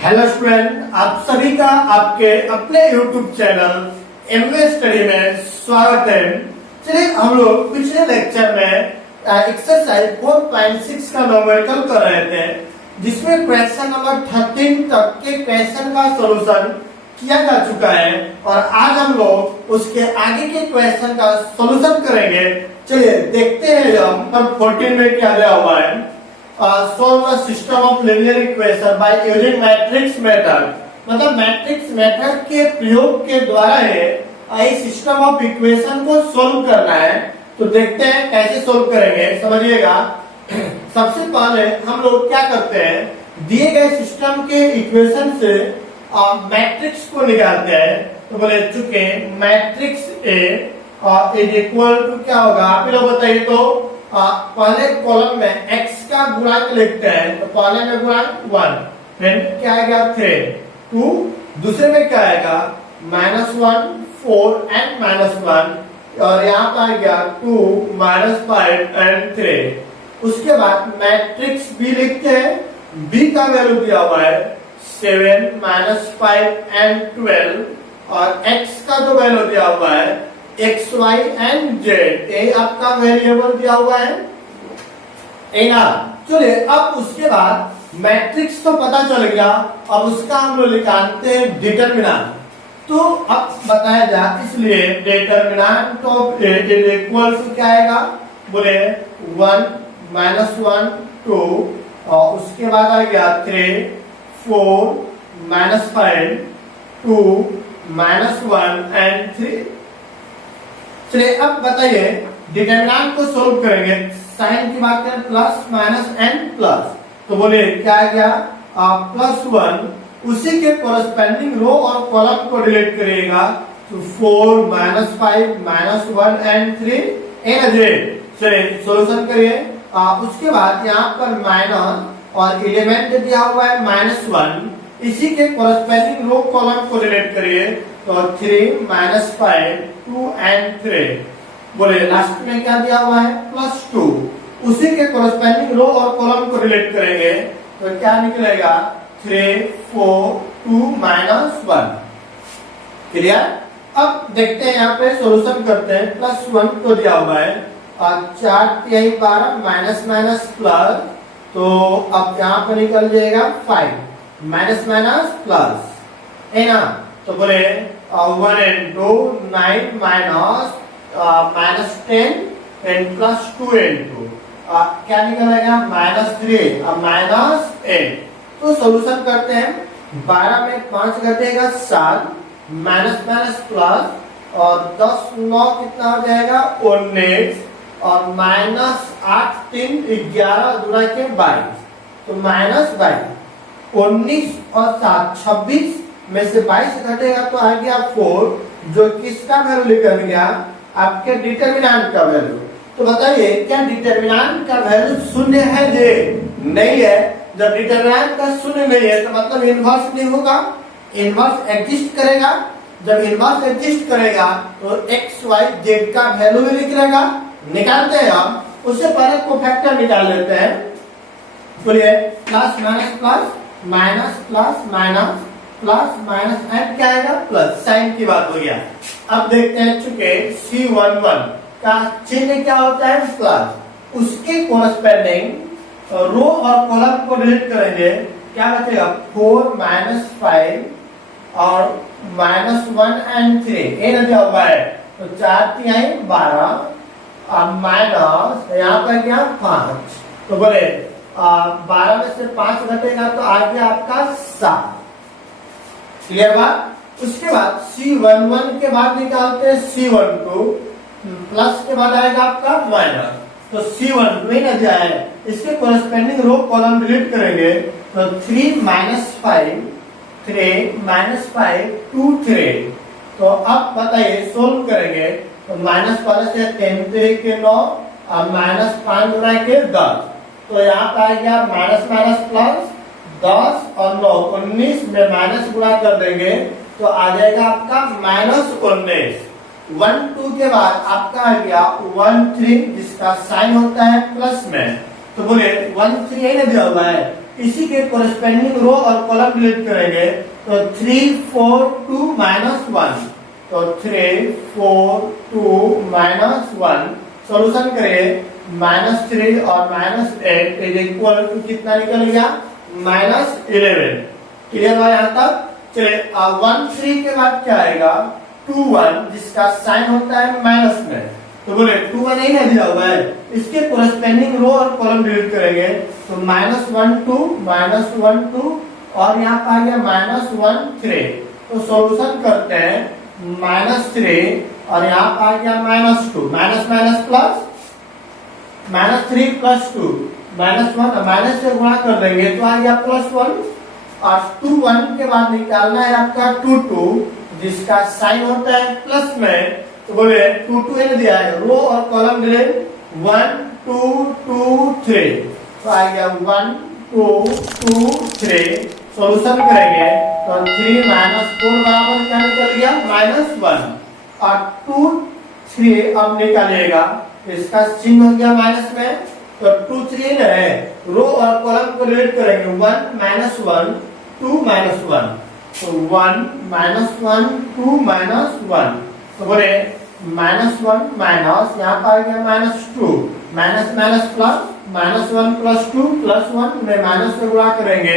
Hello student, आप सभी का आपके अपने YouTube चैनल एमवे स्टडी में स्वागत है। चलिए हम लोग पिछले लेक्चर में एक्सरसाइज 4.6 का न्यूमेरिकल कर रहे थे, जिसमें क्वेश्चन नंबर 13 तक के क्वेश्चन का सॉल्यूशन किया जा चुका है और आज हम लोग उसके आगे के क्वेश्चन का सॉल्यूशन करेंगे। चलिए देखते हैं नंबर 14 में क्या दिया हुआ है। solve the system of linear equation by using matrix method। मतलब मैट्रिक्स मेथड के प्रयोग के द्वारा है इस सिस्टम ऑफ इक्वेशन को सोल्व करना है। तो देखते हैं कैसे सोल्व करेंगे, समझिएगा। सबसे पहले हम लोग क्या करते हैं, दिए गए सिस्टम के इक्वेशन से मैट्रिक्स को निकालते हैं। तो बोले चुके matrix A is equal to क्या होगा, आप लोग बताइए। तो पहले कॉलम में x का गुणांक लिखते हैं, तो पहले में गुणांक 1, फिर क्या आएगा 3, 2, दूसरे में क्या आएगा -1, 4 एंड -1, और यहाँ पर आ गया 2, -5 एंड 3। उसके बाद मैट्रिक्स बी लिखते हैं, बी का वैल्यू दिया हुआ है 7, -5 एंड 12, और x का जो वैल्यू दिया हुआ है x, y एंड z, ये आपका वेरिएबल दिया हुआ है। चलिए अब उसके बाद मैट्रिक्स तो पता चल गया, अब उसका हम लोग निकालते हैं डिटरमिनेंट। तो अब बताया जा, इसलिए determinant of A is equal to क्या आएगा, बोले 1, -1, 2, और उसके बाद आ गया 3, 4, -5, 2, -1 एंड 3। चलिए अब बताइए डिटरमिनेंट को सोल्व करेंगे। साइन की बात करें प्लस माइनस एंड प्लस, तो बोले क्या आ गया +1, उसी के कोरस्पेंडिंग रो और कॉलम को डिलीट करिएगा, तो 4, -5, -1 एंड 3 चलिए सॉल्यूशन करिए। उसके बाद यहाँ पर माइनस और एलिमेंट दिया हुआ है -1, इसी के कोरस्पेंडिंग रो कॉलम को डिलीट करिए, तो 3, -5, 2 एंड 3। बोले लास्ट में क्या दिया हुआ है +2, उसी के कोरस्पेंडिंग रो और कॉलम को रिलेट करेंगे, तो क्या निकलेगा 3, 4, 2, -1। क्लियर। अब देखते हैं यहाँ पे सॉल्यूशन करते हैं। +1 तो दिया हुआ है और 4 तिहाई 12 माइनस माइनस प्लस, तो अब यहाँ पे निकल जाएगा 5, माइनस माइनस प्लस है ना। तो बोले 1 and 2 9 -10 and +2 and 2, क्या निकलेगा -3 और -8। तो सॉल्यूशन करते हैं। 12 में 5 घटेगा 7, माइनस माइनस प्लस, और 10 9 कितना हो जाएगा 19, और -8 3 11 दूना के 22, तो -22। 19 और 7 26 में से 22 घटेगा तो आ गया 4, जो किसका वैल्यू निकल गया, आपके डिटरमिनेंट का वैल्यू। तो बताइए क्या डिटरमिनेंट का वैल्यू शून्य है? ये नहीं है। जब डिटरमिनेंट का शून्य नहीं है तो मतलब इनवर्स नहीं होगा, इनवर्स एग्जिस्ट करेगा। जब इनवर्स एग्जिस्ट करेगा तो x, y, z का वैल्यू भी निकलेगा। निकालते हैं हम, उससे पहले कोफैक्टर निकाल लेते हैं। बोलिए plus minus plus, minus plus minus, plus minus and क्या आएगा प्लस, साइन की बात हो गया। अब देखते हैं, चुके C11 का चिन्ह क्या होता है प्लस, उसके कोरस्पेंडिंग रो और कॉलम को डिलीट करेंगे, क्या बचेगा 4, -5 और -1 एंड 3, ये ना दिया हुआ है, तो 4 तिहाई 12 और माइनस यहाँ पर क्या 5, तो बोले 12 में से 5 घटेगा तो आ गया आपका 7। क्लियर बात। उसके बाद C11 के बाद निकालते हैं C12, प्लस के बाद आएगा आपका माइनस, तो C12 ही ना दिया है, इसके कोरस्पेंडिंग रो कॉलम डिलीट करेंगे, तो 3 -5, 3 -5, 2 3। तो अब बताइए सोल्व करेंगे, तो माइनस वाले से 10 3 के 9 और -5 गुना के 10, तो यहाँ पे आ गया माइनस माइनस प्लस 10 और 9 19 में माइनस गुणा कर देंगे तो आ जाएगा आपका -19। 1 2 के बाद आपका आ गया 1 3, जिसका साइन होता है प्लस में, तो बोले 1 3 यही ना दिया हुआ है, इसी के कोरेस्पेंडिंग रो और कॉलम डिलीट करेंगे तो 3 4 2 -1 तो 3 4 2 -1 सॉल्यूशन करें -3 और -8 इज इक्वल टू कितना निकल गया -11। क्लियर हुआ यहाँ तक। चलिए 1 3 के बाद क्या आएगा 2 1 जिसका साइन होता है माइनस में तो बोले 2 1 नहीं दिया हुआ है इसके कोरेस्पेंडिंग रो और कॉलम डिलीट करेंगे तो -1 2 और यहाँ पर आ गया -1 3 तो सॉल्यूशन करते हैं -3 और यहाँ पर आ गया -2 माइनस माइनस प्लस -3 + 2 -1 माइनस से गुणा कर देंगे तो आ गया +1 और 2 1 के बाद निकालना है आपका 2 2 जिसका साइन होता है प्लस में तो बोले 2 2 ने दिया है रो और कॉलम दिले 1 2 2 3 तो आ गया 1 2 2 3 सॉल्यूशन करेंगे तो 3 -4 बराबर क्या निकल गया -1 और 2 3 अब निकालिएगा इसका चिन्ह हो गया माइनस में तो 2 3 है रो और कॉलम को डिलीट करेंगे 1 -1 2 -1 तो 1 -1 2 -1 तो बोले -1 माइनस यहाँ पर आ गया -2 माइनस माइनस प्लस -1 + 2 +1 में माइनस से गुणा करेंगे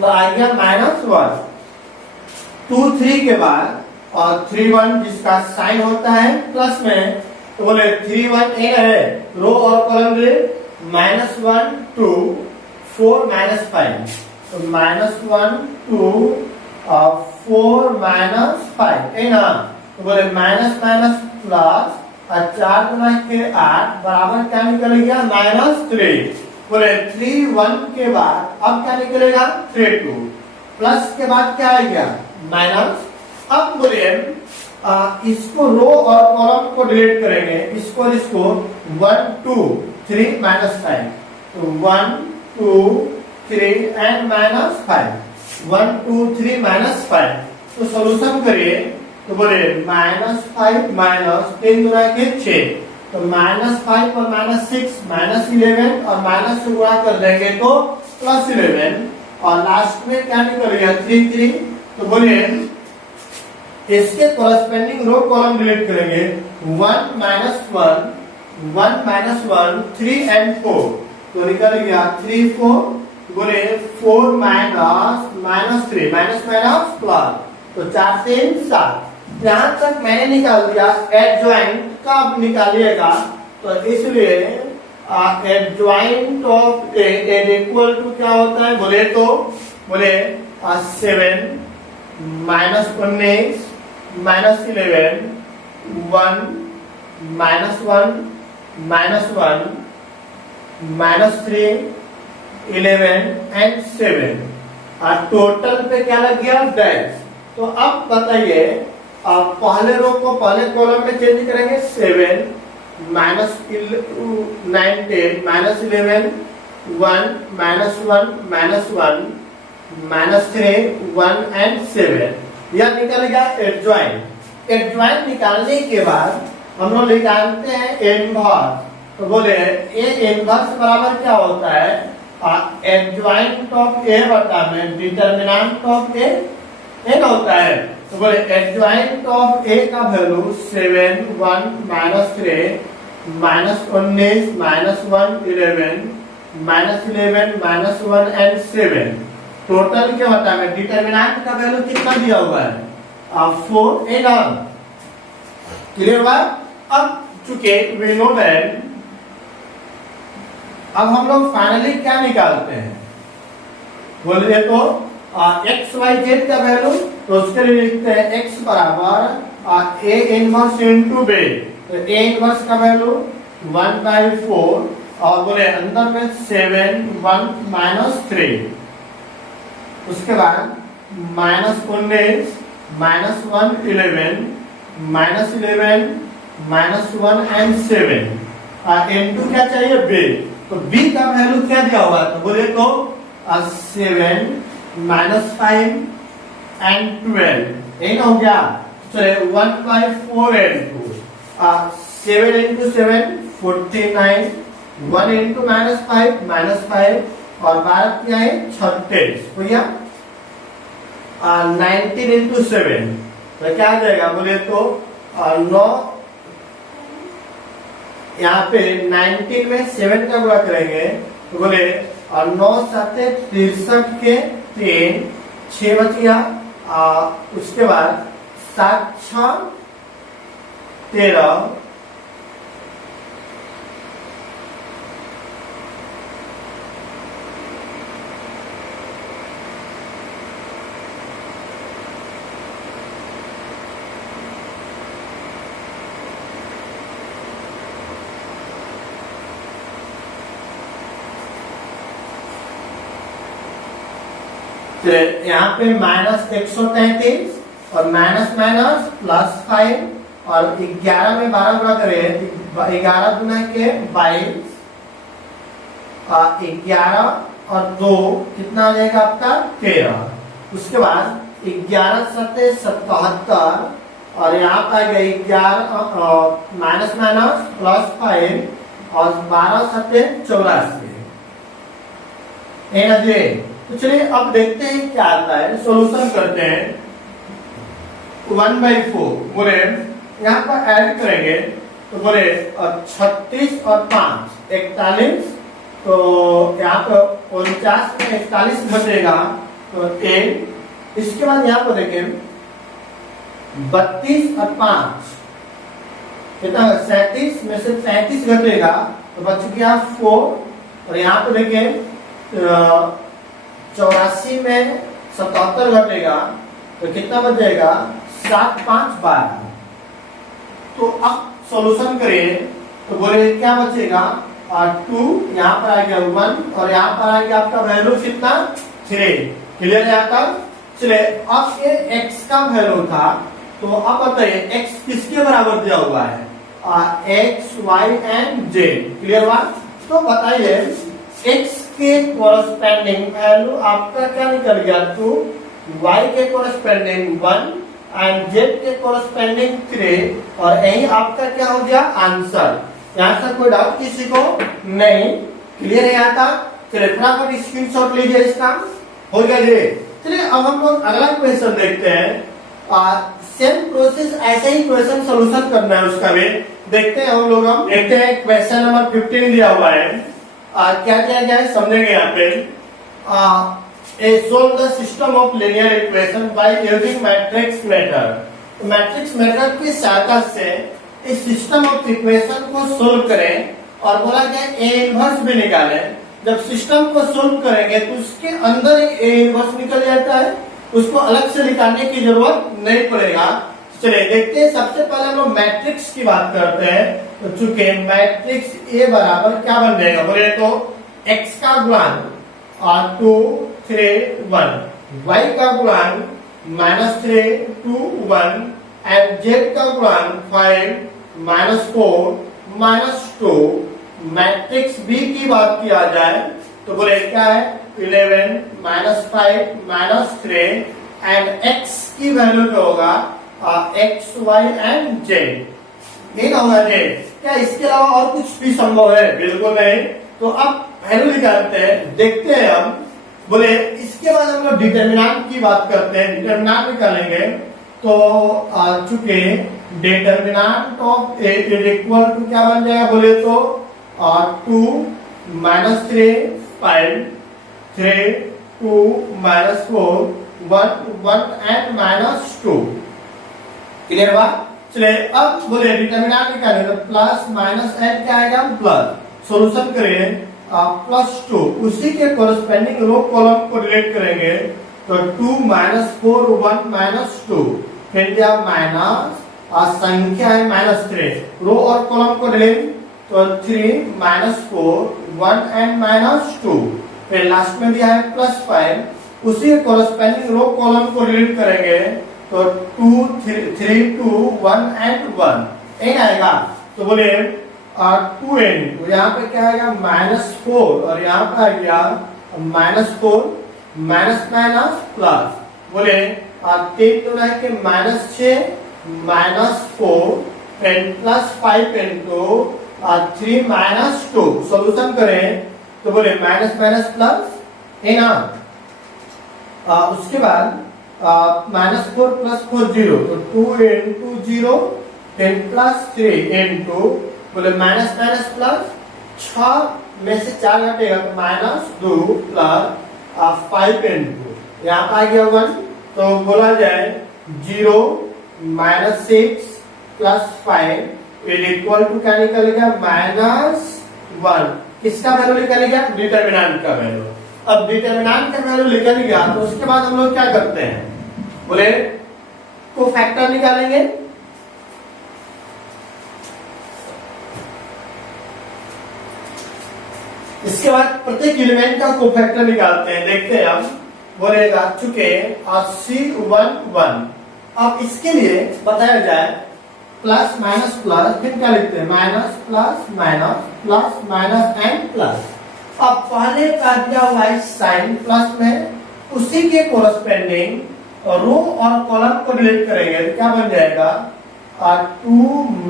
तो आ गया -1 2 3 के बाद और 3 1 जिसका साइन होता है प्लस में तो बोले 3 1 है रो और कॉलम ले -1 2 4 -5 तो -1 2 और 4 -5 है ना तो बोले माइनस माइनस प्लस और 4 गुना के 8 बराबर क्या निकल गया -3 बोले 3 1 के बाद अब क्या निकलेगा 3 2 प्लस के बाद क्या आ गया माइनस। अब बोले इसको रो और कॉलम को डिलीट करेंगे इसको और इसको 1 2 3 -5 तो 1 2 3 एंड -5 1 2 3 -5 तो सॉल्यूशन करिए तो बोले -5 3 गुना के 6 तो -5 और -6 -11 और माइनस से गुणा कर देंगे तो +11 और लास्ट में क्या निकल गया 3 3 तो बोलिए इसके कोरेस्पेंडिंग रो कॉलम डिलीट करेंगे 1 -1 3 एंड 4 तो निकल गया 3 4 बोले 4 -3 माइनस माइनस प्लस तो 4 3 7 यहाँ तक मैंने निकाल दिया। एडजॉइंट कब निकालिएगा तो इसलिए adjoint of A equal to क्या होता है बोले तो बोले 7 -19 -11 1 -1 -3 11 एंड 7 और टोटल पे क्या लग गया डैश। तो अब बताइए पहले रो को पहले कॉलम में चेंज करेंगे 7 -9 10 -11 1 -1 -3 1 एंड 7 यह निकल गया एडजॉइंट। एडजॉइंट निकालने के बाद हम लोग निकालते हैं इनवर्स तो बोले ए इनवर्स बराबर क्या होता है एडजॉइंट ऑफ ए बटा में डिटरमिनेंट ऑफ ए ना होता है तो बोले एडजॉइंट ऑफ ए का वैल्यू 7 1 -3 -19 -1 11 -11 -1 एंड 7 टोटल क्या होता है डिटरमिनेंट का वैल्यू कितना दिया हुआ है 4 ए ना क्लियर हुआ। अब चूंकि वी नो दैट अब हम लोग फाइनली क्या निकालते हैं बोलिए तो एक्स वाई जेड का वैल्यू तो उसके लिए लिखते हैं एक्स बराबर ए इनवर्स इनटू बी तो ए इनवर्स का वैल्यू 1/4 और बोले अंदर में 7 1 -3 उसके बाद -19 -1 11 -11 -1 एंड 7 इनटू क्या चाहिए बी तो बी का वैल्यू क्या दिया हुआ है तो बोले तो 7 -5 एंड 12 ये हो गया चलिए 1/4 इनटू 7 into 7 49 1 into -5 -5 और 12 क्या है 36 भैया 19 इंटू 7 तो क्या आ जाएगा बोले तो 9 यहाँ पे 19 में 7 का गुणा करेंगे तो बोले 9 7 63 के 3 6 बच गया उसके बाद 7 6 13 यहाँ पे -133 और माइनस माइनस +5 और 11 में 12 गुणा करें 11 गुना के 22 11 और 2 कितना आ जाएगा आपका 13 उसके बाद 11 7 77 और यहाँ पे आ गया 11 माइनस माइनस +5 और 12 7 84 तो चलिए अब देखते हैं क्या आता है सॉल्यूशन करते हैं 1/4 बोले यहाँ पर ऐड करेंगे तो बोले 36 और 5 41 तो यहाँ पर 49 में 41 घटेगा तो 1 इसके बाद यहाँ पर देखें 32 और 5 कितना 37 में से 35 घटेगा तो बच गया 4 और यहाँ पे देखें 84 में 77 घटेगा तो कितना बच जाएगा 7 5 12 तो अब सॉल्यूशन करें तो बोले क्या बचेगा 2 यहाँ पर आ गया 1 और यहाँ पर आ गया आपका वैल्यू कितना 3 क्लियर है यहाँ तक चलिए अब ये x का वैल्यू था तो अब बताइए x किसके बराबर दिया हुआ है x y and z clear हुआ तो बताइए x के कोरस्पेंडिंग वैल्यू आपका क्या निकल गया 2 y के कोरस्पेंडिंग 1 एंड z के कोरस्पेंडिंग 3 और यही आपका क्या हो गया आंसर यहाँ तक कोई डाउट किसी को नहीं क्लियर है यहाँ तक चलिए फटाफट स्क्रीनशॉट लीजिए इसका हो गया जी चलिए अब हम लोग अगला क्वेश्चन देखते हैं सेम प्रोसेस ऐसे ही क्वेश्चन सॉल्यूशन करना है उसका भी देखते हैं हम देखते हैं क्वेश्चन नंबर 15 दिया हुआ है क्या किया गया है समझेंगे यहाँ पे solve the system of linear equation by using matrix method matrix method की सहायता से इस सिस्टम ऑफ इक्वेशन को सोल्व करें और बोला गया ए इनवर्स भी निकालें जब सिस्टम को सोल्व करेंगे तो उसके अंदर एक ए इनवर्स निकल जाता है उसको अलग से निकालने की जरूरत नहीं पड़ेगा चलिए देखते हैं सबसे पहले हम लोग मैट्रिक्स की बात करते हैं तो चूंकि मैट्रिक्स ए बराबर क्या बन जाएगा बोले तो x का गुणांक 2 3 1 y का गुणांक -3 2 1 एंड z का गुणांक 5 -4 -2 मैट्रिक्स B की बात किया जाए तो बोले क्या है 11 -5 -3 एंड x की वैल्यू क्या होगा x y एंड z नहीं ना होगा जी क्या इसके अलावा और कुछ भी संभव है बिल्कुल नहीं तो अब वैल्यू निकालते हैं देखते हैं हम बोले इसके बाद हम लोग डिटरमिनेंट की बात करते हैं डिटरमिनेंट निकालेंगे तो चूंकि determinant of A is equal to क्या बन जाएगा बोले तो 2 -3 5 3 2 -4 1 एंड -2 क्लियर बात चलिए अब बोले डिटरमिनेंट निकालें तो प्लस माइनस एड क्या आएगा प्लस सॉल्यूशन करें +2 उसी के कोरस्पेंडिंग रो कॉलम को रिलेट करेंगे तो 2 -4 1 -2 फिर क्या माइनस संख्या है -3 रो और कॉलम को रिलेट तो 3 -4 1 एंड -2 फिर लास्ट में दिया है +5 उसी के कोरस्पेंडिंग रो कॉलम को रिलेट करेंगे तो 2 3 2 1 एंड 1 ये आएगा तो बोले 2n तो यहाँ पे क्या आएगा -4 और यहाँ पे आ गया -4 माइनस माइनस प्लस बोले 3 तो है कि -6 -4 एंड +5 इंटू 3 -2 सॉल्यूशन करें तो बोले माइनस माइनस प्लस है ना। उसके बाद -4 + 4 0, तो 2 × 0 10 + 3 × बोले माइनस माइनस प्लस 6 में से 4 घटेगा तो -2 + 5 × यहाँ पर आ गया 1, तो बोला जाए 0 -6 + 5 = क्या निकलेगा -1। किसका वैल्यू निकलेगा? डिटरमिनेंट का वैल्यू। अब डिटरमिनेंट का वैल्यू निकल गया तो उसके बाद हम लोग क्या करते हैं, बोले कोफैक्टर निकालेंगे। इसके बाद प्रत्येक एलिमेंट का कोफैक्टर निकालते हैं। देखते हैं हम, बोलेगा चुके C11। अब इसके लिए बताया जाए प्लस माइनस प्लस, फिर क्या लिखते हैं minus plus minus plus minus and plus. अब पहले का दिया हुआ है साइन प्लस में, उसी के कोरस्पेंडिंग रो और कॉलम को डिलीट करेंगे तो क्या बन जाएगा 2 -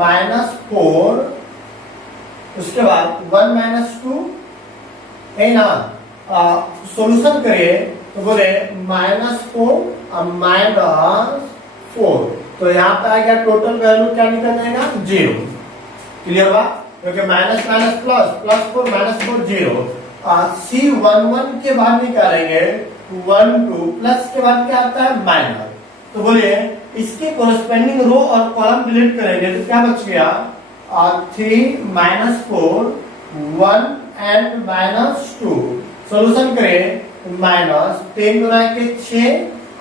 4, उसके बाद 1 - 2 है ना। सॉल्यूशन करिए तो बोले -4 -4, तो यहाँ पे आ गया टोटल वैल्यू क्या निकल जाएगा 0। क्लियर हुआ? क्योंकि माइनस माइनस प्लस +4 -4 0। C11 के बाद निकालेंगे 1 2, प्लस के बाद क्या आता है माइनस। तो बोलिए इसके कोरस्पेंडिंग रो और कॉलम डिलीट करेंगे तो क्या बच गया 3 - 4 1 एंड -2। सॉल्यूशन करें -3 × 6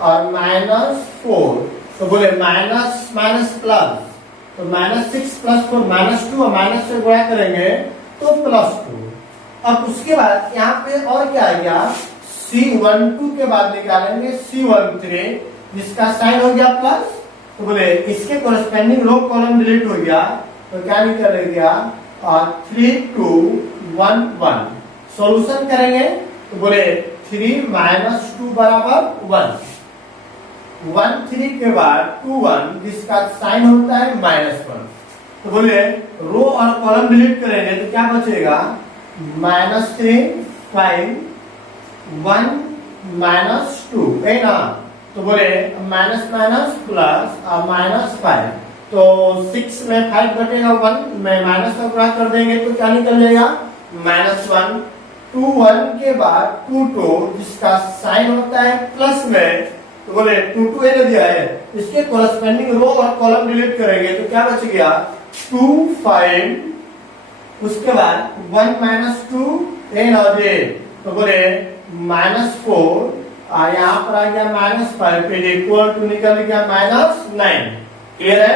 और -4, तो बोले माइनस माइनस प्लस, तो -6 + 4 -2 और माइनस से गुणा करेंगे तो +2। अब उसके बाद यहाँ पे और क्या आ गया C12 के बाद निकालेंगे C13, जिसका साइन हो गया प्लस, तो बोले इसके कोरस्पेंडिंग रो कॉलम डिलीट हो गया तो क्या निकलेगा 3 2 1 1। सॉल्यूशन करेंगे तो बोले 3 - 2 = 1, 1 3 के बाद 2 1, जिसका साइन होता है -1। तो बोले रो और कॉलम डिलीट करेंगे तो क्या बचेगा -3 5 1 -2 है ना। तो बोले माइनस माइनस प्लस -5, तो 6 में 5 घटेगा 1 में माइनस का गुणा कर देंगे तो क्या निकल जाएगा -1। 2 1 के बाद 2 2, जिसका साइन होता है प्लस में, तो बोले 2 2 ये दिया है, इसके कोरस्पेंडिंग रो और कॉलम डिलीट करेंगे तो क्या बच गया 2 5, उसके बाद 1 - 2 है ना ये, तो बोले -4, यहाँ पर आ गया -5 = निकल गया -9। क्लियर है?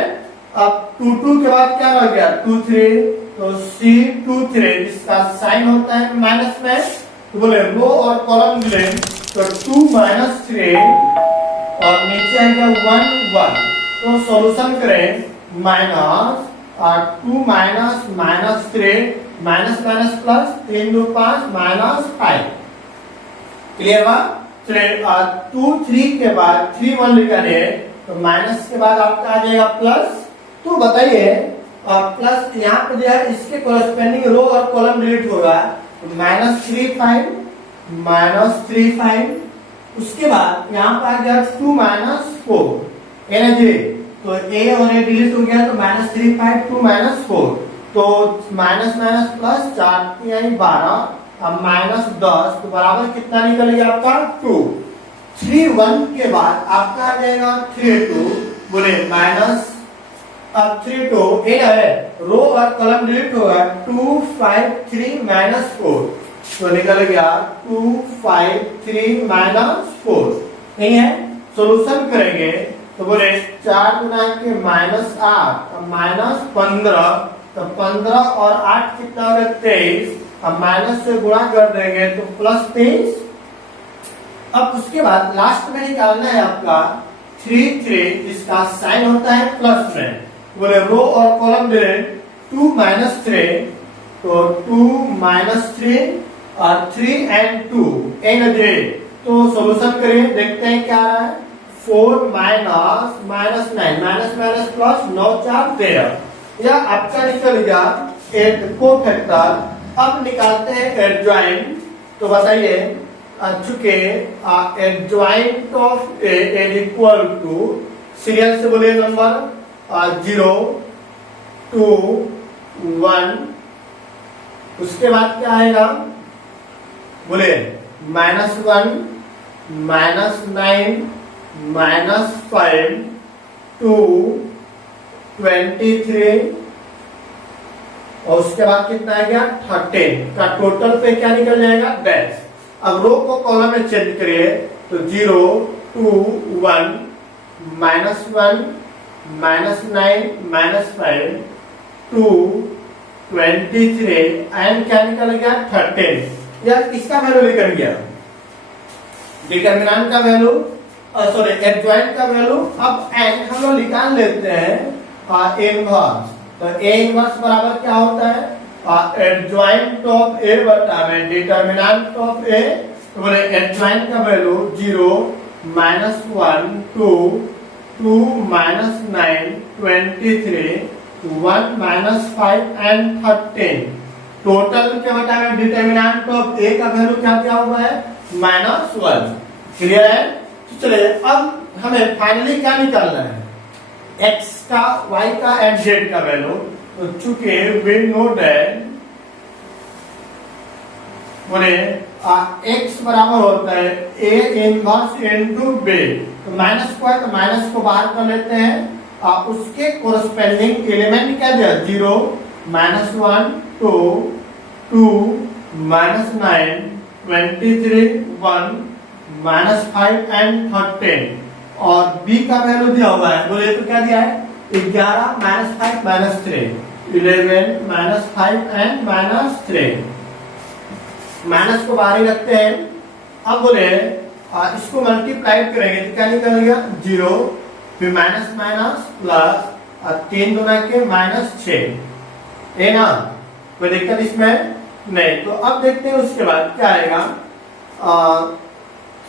अब 2 2 के बाद क्या रह गया 2 3, तो C23, जिसका साइन होता है माइनस में, तो बोले रो और कॉलम डिलीट, तो 2 - 3 और नीचे आ गया 1 1। तो सॉल्यूशन करें -2 - -3 माइनस माइनस प्लस 3 2 5 -5। क्लियर हुआ? चलिए 2 3 के बाद 3 1 लिखने, तो माइनस के बाद आपका आ जाएगा प्लस। तो बताइए प्लस यहाँ पे दिया है, इसके कोरस्पेंडिंग रो और कॉलम डिलीट होगा तो -3 5 उसके बाद यहाँ पर आ गया 2 - 4 है ना जी, तो a और a डिलीट हो गया तो -3 5 2 - 4, तो माइनस माइनस प्लस 4 3 12, अब -10, तो बराबर कितना निकलेगा आपका 2। 3 1 के बाद आपका आ जाएगा 3 2, बोले माइनस, अब 3 2 ए है, रो और कॉलम डिलीट होगा 2 5 3 -4, तो निकल गया 2 5 3 -4 नहीं है। सॉल्यूशन करेंगे तो बोले 4 गुना के -8 -15, तो 15 और 8 कितना होगा 23, अब माइनस से गुणा कर देंगे तो +23। अब उसके बाद लास्ट में निकालना है आपका 3 3, जिसका साइन होता है प्लस में, बोले रो और कॉलम डिलीट 2 - 3, तो 2 - 3 और 3 and 2 एन जे, तो सॉल्यूशन करिए देखते हैं क्या आ रहा है 4 -9 माइनस प्लस 9 4 13, यह आपका निकल गया एक कोफैक्टर अब निकालते हैं एडजॉइंट। तो बताइए, चूंकि adjoint of A is equal to, serial से बोलिए नंबर 0 2 1, उसके बाद क्या आएगा बोले -1 -9 -5 2 23 और उसके बाद कितना आ गया 13 का टोटल पे क्या निकल जाएगा डैश। अब रो को कॉलम में चेंज करिए तो 0 2 1 -1 -9 -5 2 23 एंड क्या निकल गया 13। या इसका वैल्यू निकल गया, डिटरमिनेंट का वैल्यू, सॉरी एडजॉइंट का वैल्यू। अब एंड हम लोग निकाल लेते हैं इनवर्स। तो ए इनवर्स बराबर क्या होता है एडजॉइंट ऑफ ए बटा में डिटरमिनेंट ऑफ ए। तो बोले एडजॉइंट का वैल्यू 0 -1 2 2 -9 23 1 -5 एंड 13। टोटल के बटा में डिटरमिनेंट ऑफ ए का वैल्यू क्या दिया हुआ है -1। क्लियर है? तो चलिए अब हमें फाइनली क्या निकालना है x का, y का एंड z का वैल्यू। तो चूंकि वी नो दैट बोले x बराबर होता है a इनवर्स इनटू b। तो माइनस को है तो माइनस को बाहर कर लेते हैं। उसके कोरस्पेंडिंग एलिमेंट क्या दिया 0 -1 2 2 -9 23 1 -5 एंड 13 और b का वैल्यू दिया हुआ है। बोले तो क्या दिया है 11 -5 -3 11 -5 एंड -3। माइनस को बाहर ही रखते हैं। अब बोले इसको मल्टीप्लाई करेंगे तो क्या निकलेगा 0 फिर माइनस माइनस प्लस 3 गुना के -6 है ना, कोई दिक्कत इसमें नहीं। तो अब देखते हैं उसके बाद क्या आएगा।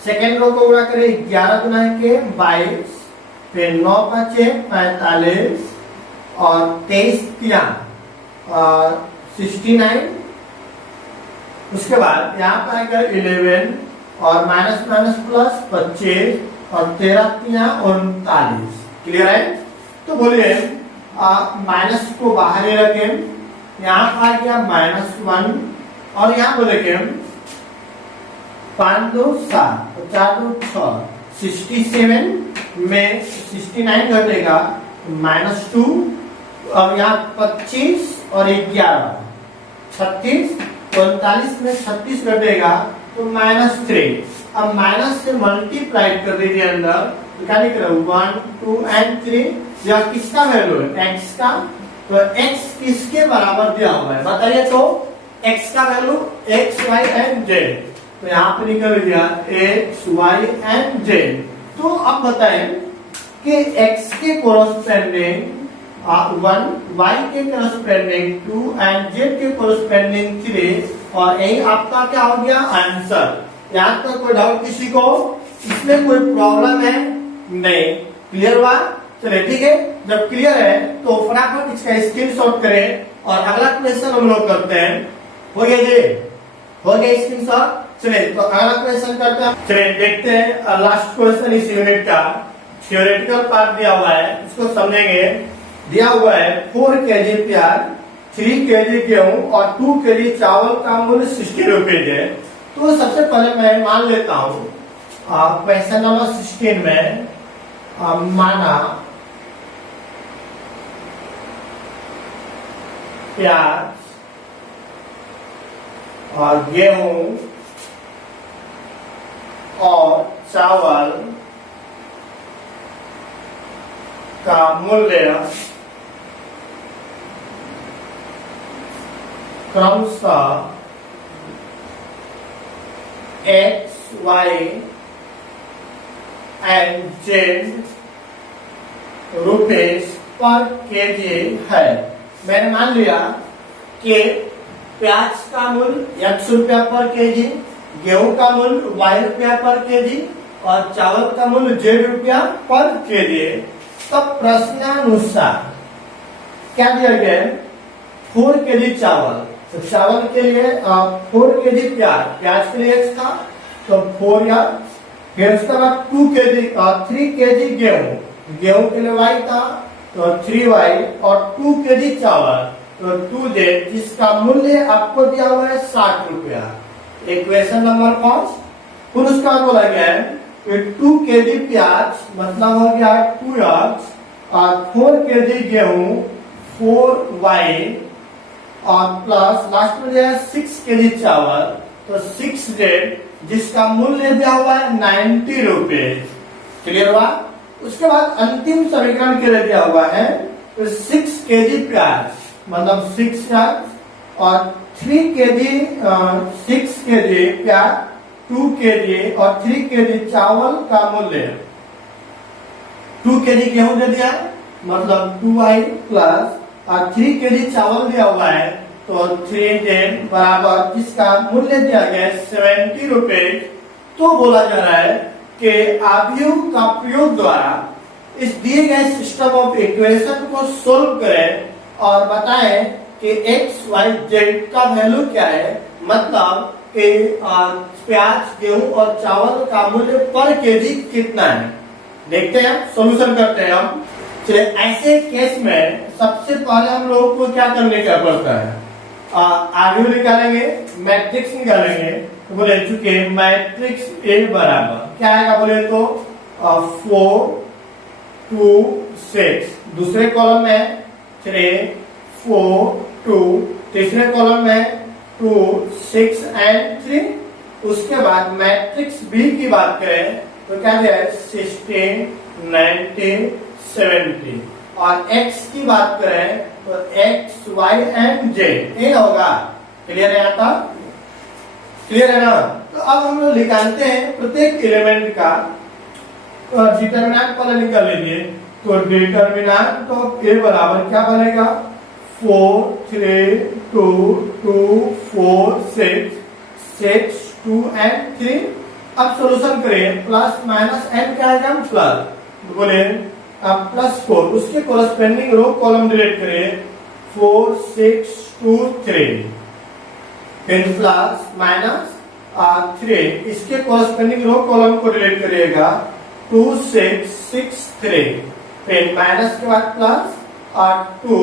सेकेंड रो को गुणा करें 11 गुना के 22 फिर 9 5 45 और 23 69। उसके बाद यहाँ पर आएगा 11 और माइनस माइनस प्लस 25 और 13 39। क्लियर है? तो बोलिए माइनस को बाहर ही रखें, यहाँ आ गया -1 और यहाँ बोले कि 5 2 7 4 2 6 67 में 69 घटेगा -2 और यहाँ 25 और 11 36 45 में 36 घटेगा तो -3। अब माइनस से मल्टीप्लाई कर दीजिए अंदर तो क्या निकलेगा 1 2 एंड 3। यह किसका वैल्यू है x का। तो x किसके बराबर दिया हुआ है बताइए। तो x का value x y and z। तो यहाँ पे निकल गया x y एंड z। तो अब बताएं कि x के कोरस्पेंडिंग 1, y के कोरस्पेंडिंग 2 एंड z के कोरस्पेंडिंग 3 और यही आपका क्या हो गया आंसर। यहाँ तक कोई डाउट किसी को? इसमें कोई प्रॉब्लम है नहीं? क्लियर हुआ? चलिए ठीक है, जब क्लियर है तो फटाफट इसका स्क्रीनशॉट करें और अगला क्वेश्चन हम लोग करते हैं। हो गया जी? हो गया स्क्रीनशॉट? चलिए तो अगला क्वेश्चन करते हैं। चलिए देखते हैं लास्ट क्वेश्चन इस यूनिट का। थ्योरेटिकल पार्ट दिया हुआ है, इसको समझेंगे। दिया हुआ है 4 kg प्याज, 3 kg गेहूं और 2 kg चावल का मूल्य 60 रुपीज है। तो सबसे पहले मैं मान लेता हूँ क्वेश्चन नंबर 16 में माना प्याज और गेहूं और चावल का मूल्य क्रमशः x, y and z rupees per KG है। मैंने मान लिया कि प्याज का मूल्य x रुपया पर केजी, गेहूं का मूल्य y रुपया पर केजी और चावल का मूल्य z रुपया पर केजी। तब प्रश्नानुसार क्या दिया गया 4 kg चावल तो चावल के लिए 4 केजी प्याज, प्याज के लिए x था तो 4 या फिर उसके बाद 2 केजी 3 केजी गेहूं, गेहूं के लिए y था तो 3y और 2 केजी चावल तो 2z, जिसका मूल्य आपको दिया हुआ है 60 रुपया। Equation number 5। फिर उसके बाद बोला गया है कि 2 केजी प्याज मतलब हो गया 2x और 4 केजी गेहूं 4y और प्लस लास्ट में जो है 6 केजी चावल तो 6z, जिसका मूल्य दिया हुआ है 90 रुपए। क्लियर हुआ। उसके बाद अंतिम समीकरण के लिए दिया हुआ है तो 6 केजी प्याज मतलब 6 प्याज और 3 केजी 6 केजी प्याज 2 केजी और 3 केजी चावल का मूल्य 2 केजी गेहूं दे दिया मतलब 2y प्लस और 3 केजी चावल दिया हुआ है तो 3z बराबर, जिसका मूल्य दिया गया है 70 रुपए। तो बोला जा रहा है कि आव्यूह का प्रयोग द्वारा इस दिए गए सिस्टम ऑफ इक्वेशन को सोल्व करें और बताएं कि x, y, z का वैल्यू क्या है, मतलब कि प्याज गेहूं और चावल का मूल्य पर केजी कितना है। देखते हैं, सॉल्यूशन करते हैं हम। चलिए, ऐसे केस में सबसे पहले हम लोगों को क्या करने का पड़ता है, आव्यूह निकालेंगे, मैट्रिक्स निकालेंगे। तो बोले चुके मैट्रिक्स ए बराबर क्या आएगा, बोले तो 4 2 6, दूसरे कॉलम में 3 4 2, तीसरे कॉलम में 2 6 एंड 3। उसके बाद मैट्रिक्स बी की बात करें तो क्या है 16 19 70 और x की बात करें तो x y एंड z ये होगा। क्लियर है यहाँ तक? क्लियर है ना। तो अब हम लोग निकालते हैं प्रत्येक एलिमेंट का डिटरमिनेंट पहले निकाल लीजिए। तो डिटरमिनेंट ऑफ a बराबर क्या बनेगा 4 3 2 2 4 6 6 2 एंड 3। अब सॉल्यूशन करें, प्लस माइनस n क्या आएगा प्लस, बोले +4, उसके कोरस्पेंडिंग रो कॉलम डिलीट करें 4 6 2 3, फिर प्लस माइनस 3, इसके कोरस्पेंडिंग रो कॉलम को डिलीट करिएगा 2 6 6 3, फिर माइनस के बाद प्लस 2,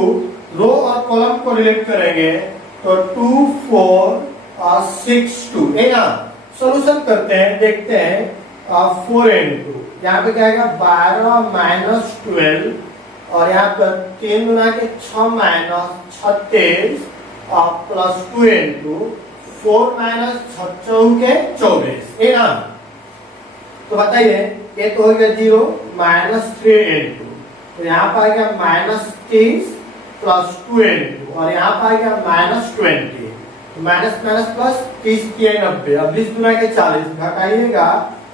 रो और कॉलम को डिलीट करेंगे तो 2 4 6 2 है ना। सॉल्यूशन करते हैं, देखते हैं 4 into यहाँ पे क्या आएगा 12 माइनस 12 और यहाँ पर 3 गुना के 6 माइनस 36 और प्लस 2 into 4 माइनस 6 चौके 24 है ना। तो बताइए ये तो हो गया 0 माइनस 3 into, तो यहाँ पर आएगा माइनस 30 प्लस 2 into और यहाँ पर आएगा माइनस 20, माइनस माइनस प्लस 30 90, अब 20 गुना के 40 घटाइएगा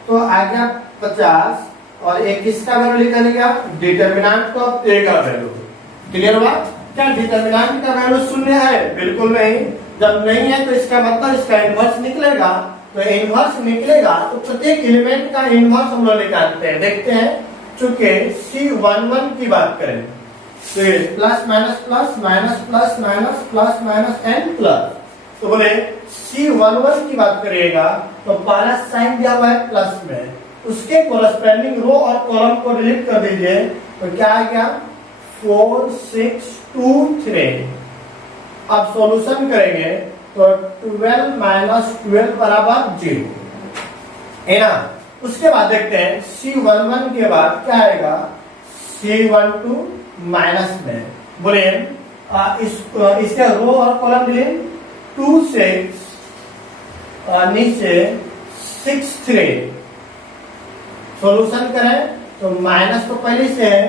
तो आ गया 50 और एक किसका वैल्यू निकलेगा डिटरमिनेंट ऑफ ए का वैल्यू। क्लियर हुआ। क्या डिटरमिनेंट का वैल्यू शून्य है? बिल्कुल नहीं। जब नहीं है तो इसका मतलब इसका इनवर्स निकलेगा, तो इनवर्स निकलेगा तो प्रत्येक एलिमेंट का इनवर्स हम लोग निकालते हैं। देखते हैं, चूंकि C11 की बात करें तो plus minus plus minus plus minus plus minus n plus, तो बोले C11 की बात करिएगा तो पहला साइन दिया हुआ है प्लस में, उसके कोरस्पेंडिंग रो और कॉलम को डिलीट कर दीजिए तो क्या आ गया 4 6 2 3। अब सॉल्यूशन करेंगे तो 12 माइनस 12 बराबर 0 है ना। उसके बाद देखते हैं C11 के बाद क्या आएगा C12 माइनस में, बोले इसके रो और कॉलम डिलीट 2 6 नीचे 6 3। सॉल्यूशन करें तो माइनस तो पहले से है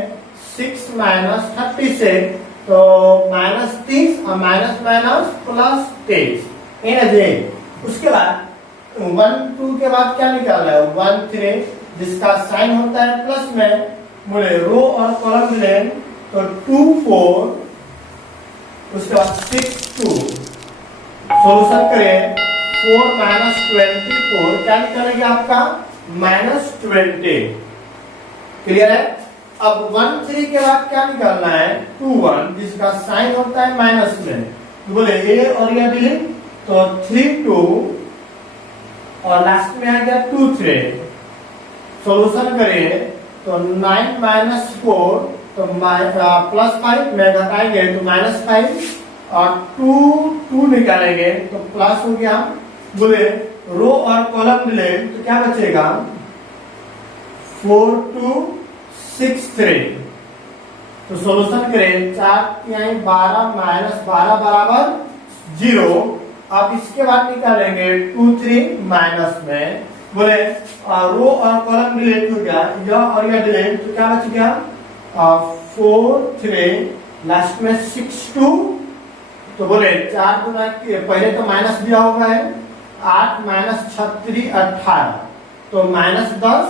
6 माइनस 36 तो माइनस 30 और माइनस माइनस प्लस 23 है ना जी। उसके बाद 1 2 के बाद क्या निकालना है 1 3, जिसका साइन होता है प्लस में, बोले रो और कॉलम मिले तो 2 4, उसके बाद 6 2। सॉल्यूशन करें 4 माइनस 24 क्या निकलेगा आपका माइनस 20। क्लियर है। अब 1 3 के बाद क्या निकालना है 2 1, जिसका साइन होता है माइनस में, तो बोले ए और ये डिलीट, तो 3 2 और लास्ट में आ गया 2 3। सॉल्यूशन करें तो 9 माइनस 4 तो प्लस 5 में घटाएंगे तो माइनस 5 और 2 निकालेंगे तो प्लस हो गया। बोले रो और कॉलम डिलीट तो क्या बचेगा 4 2 6 3। तो सॉल्यूशन करें 4 3 12 माइनस 12 बराबर 0। अब इसके बाद निकालेंगे 2 3 माइनस में। बोले रो और कॉलम डिलीट हो गया, यह और यह डिलीट तो क्या बच गया 4 3 लास्ट में 6 2। तो बोले 4 गुना पहले तो माइनस दिया हुआ है 8 माइनस 36 18 तो माइनस 10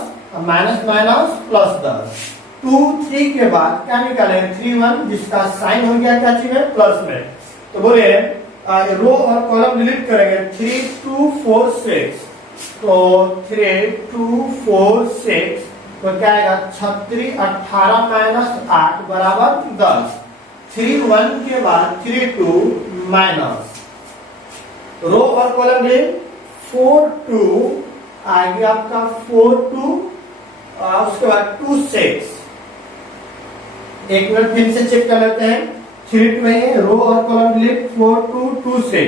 माइनस माइनस प्लस 10। 2 3 के बाद क्या निकालेंगे 3 1 जिसका साइन हो गया क्या चीज में प्लस में। तो बोले रो और कॉलम डिलीट करेंगे 3 2 4 6 तो 3 2 4 6 तो क्या आएगा 36 18 माइनस 8 बराबर 10। 3 1 के बाद 3 2 माइनस रो और कॉलम डिलीट 4 2 आ गया आपका 4 2 उसके बाद 2 6। एक मिनट फिर से चेक कर लेते हैं 3 2 है रो और कॉलम डिलीट 4 2 2 6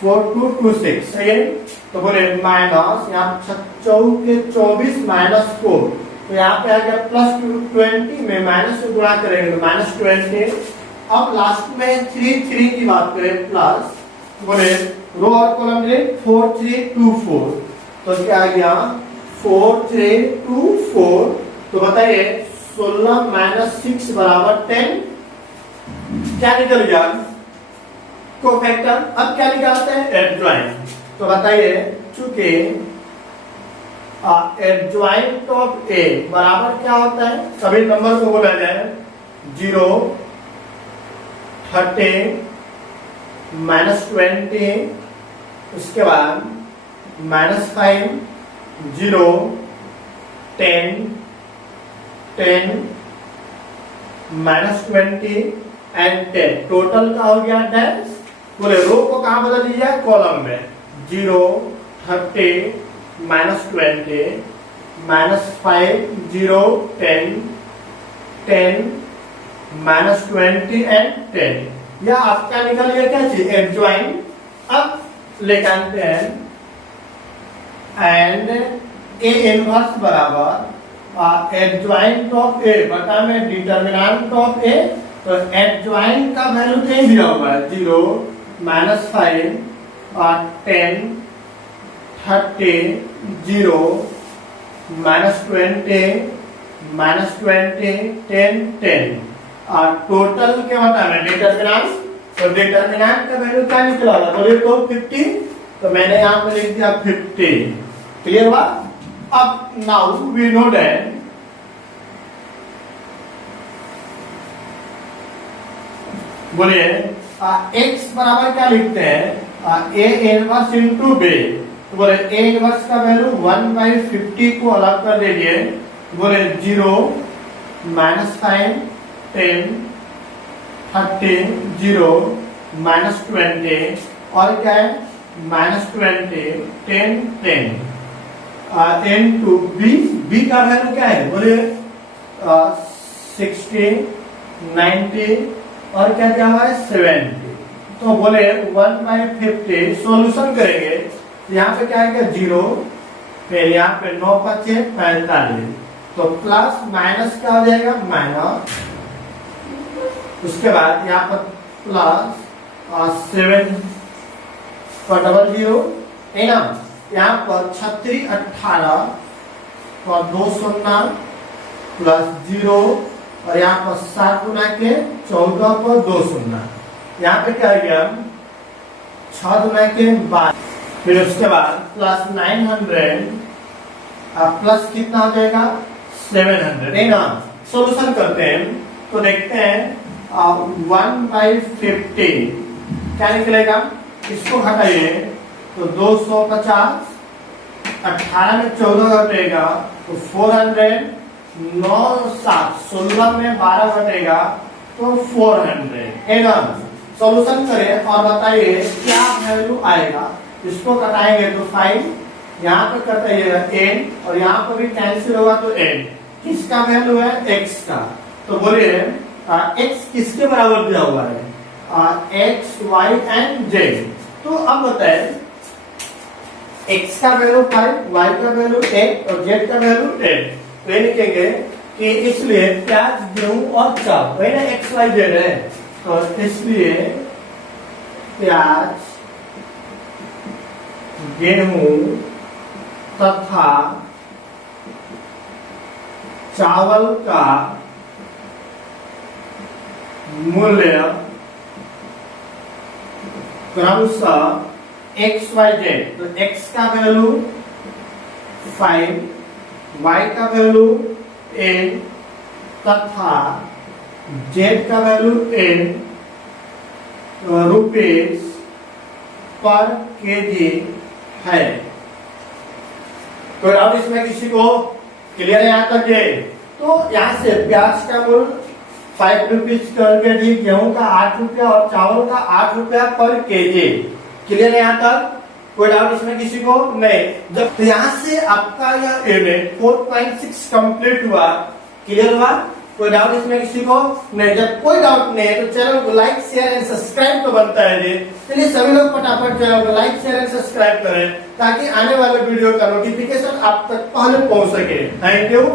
4 2 2 6 सही है। तो बोले माइनस यहाँ 24 माइनस 4 तो यहाँ पे आ गया प्लस 20 में माइनस से गुणा करेंगे तो माइनस 20। अब लास्ट में 3 3 की बात करें प्लस बोले रो और कॉलम डिलीट 4 3 2 4 तो क्या आ गया 4 3 2 4। तो बताइए 16 माइनस 6 बराबर 10 क्या निकल गया कोफैक्टर। अब क्या निकालते हैं एडजॉइंट। तो बताइए चूंकि एडजॉइंट ऑफ ए बराबर क्या होता है सभी नंबर को बोला जाए 0 30 माइनस 20 उसके बाद माइनस 5 0 10 10 माइनस 20 एंड 10 टोटल का हो गया 10। बोले रो को कहां बदल दीजिए कॉलम में 0 30 माइनस 20 माइनस 5 0 10 10 माइनस 20 एंड 10। यह आपका निकल गया क्या चीज एडजॉइंट। अब लेकर आते हैं एंड ए इनवर्स बराबर एडजॉइंट ऑफ ए बटा में डिटर्मिनेंट ऑफ ए। तो एडजॉइंट का वैल्यू कहीं दिया हुआ है 0 माइनस 5 और 10 30 0 माइनस 20 माइनस 20 10 10 और टोटल के बता में डिटर्मिनेंट। तो डिटर्मिनेंट का वैल्यू क्या निकला था बोलिए तो 50। तो मैंने यहाँ पे लिख दिया 50। क्लियर हुआ। अब नाउ वी नो दैट बोलिए x बराबर क्या लिखते हैं a इनवर्स इनटू b। तो बोले a इनवर्स का वैल्यू 1/50 को अलग कर दीजिए। बोले 0 माइनस 5 10 30 0 माइनस 20 और क्या है माइनस 20 10 10 इनटू b का वैल्यू क्या है बोले 60 90 और क्या क्या हुआ है 70। तो बोले 1/50 सॉल्यूशन करेंगे यहाँ पे क्या आएगा 0 फिर यहाँ पे 9 5 45 तो प्लस माइनस क्या हो जाएगा माइनस। उसके बाद यहाँ पर प्लस 7 का डबल 0 है ना। यहाँ पर 36 18 और 2 शून्य प्लस 0 और यहाँ पर 7 गुना के 14 पर 2 शून्य। यहाँ पे क्या गया 6 गुना के 12 फिर उसके बाद प्लस 900 अब प्लस कितना हो जाएगा 700 है ना। सॉल्यूशन करते हैं तो देखते हैं 1/50 क्या निकलेगा इसको घटाइए तो 250 18 में 14 घटेगा तो 400 9 7 16 में 12 घटेगा तो 400 है ना। सॉल्यूशन करें और बताइए क्या वैल्यू आएगा। इसको कटाएंगे तो 5, यहाँ पे कटाइएगा n और यहाँ पर भी कैंसिल होगा तो n। किसका वैल्यू है? x का। तो बोलिए x किसके बराबर दिया हुआ है? x, y and z। तो अब बताए x का वैल्यू 5, y का वैल्यू 8 और z का वैल्यू 8। तो ये लिखेंगे कि इसलिए प्याज, गेहूं और चावल वही ना x, y, z है। तो इसलिए प्याज, गेहूं तथा चावल का मूल्य क्रमशः x, y, z। तो x का वैल्यू 5, y का वैल्यू 8 तथा z का वैल्यू 8 रुपीज पर केजी है। तो अब इसमें किसी को क्लियर है यहाँ तक? तो यहाँ से प्याज का मूल्य 5 रुपीज पर केजी, गेहूं का 8 रुपया और चावल का 8 रुपया पर केजी। क्लियर है यहाँ तक? कोई डाउट इसमें किसी को? नहीं। जब तो यहाँ से आपका यह यूनिट 4.6 कंप्लीट हुआ। क्लियर हुआ? कोई डाउट इसमें किसी को? नहीं। जब कोई डाउट नहीं है तो चैनल को लाइक, शेयर एंड सब्सक्राइब तो बनता है जी। चलिए सभी लोग फटाफट चैनल को लाइक, शेयर एंड सब्सक्राइब करें ताकि आने वाले वीडियो का नोटिफिकेशन आप तक पहले पहुंच सके। Thank you.